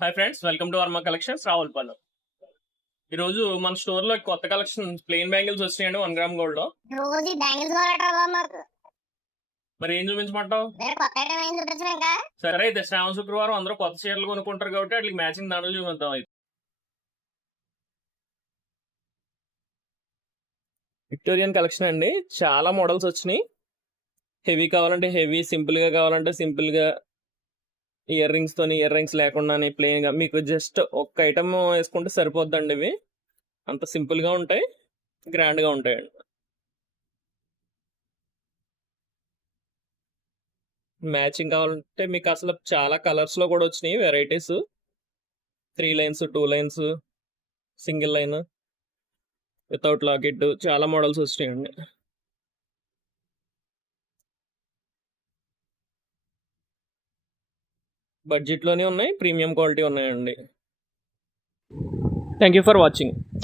Hi friends, welcome to Varma collections Ravulapalem. ఈరోజు మన store లో కొత్త కలెక్షన్ ప్లెయిన్ బ్యాంగిల్స్ వచ్చినాయండి 1 గ్రామ్ గోల్డ్ లో. రోజు ఈ బ్యాంగిల్స్ వాడటం బాబు మాకు. మరి ఏం చూపించమంటావు? వేరే కొత్త ఐటమ్ ఏం చూపించడం ఇంకా? సరే అయితే శ్రావణ శుక్రవారం అందరూ కొత్త చీరలు కొనుక్కుంటారు కాబట్టి వాటికి మ్యాచింగ్ దండలు చూపిద్దాం. అయితే విక్టోరియన్ కలెక్షన్ అండి, చాలా మోడల్స్ వచ్చినాయి. హెవీ కావాలంటే హెవీ, సింపుల్ గా కావాలంటే సింపుల్ గా, ఇయర్ రింగ్స్ తోని, ఇయర్ రింగ్స్ లేకుండా ప్లెయిన్ గా, మీకు జస్ట్ ఒక్క ఐటమ్ వేసుకుంటే సరిపోద్దండి. ఇవి అంత సింపుల్ గా ఉంటాయి, గ్రాండ్ గా ఉంటాయండి. మ్యాచింగ్ కావాలంటే మీకు అసలు చాలా కలర్స్ లో కూడా వచ్చినాయి varieties. 3 lines, 2 lines, single line, without locket, చాలా మోడల్స్ వచ్చినాయండి. బడ్జెట్లోనే ఉన్నాయి, ప్రీమియం క్వాలిటీ ఉన్నాయండి. Thank you for watching.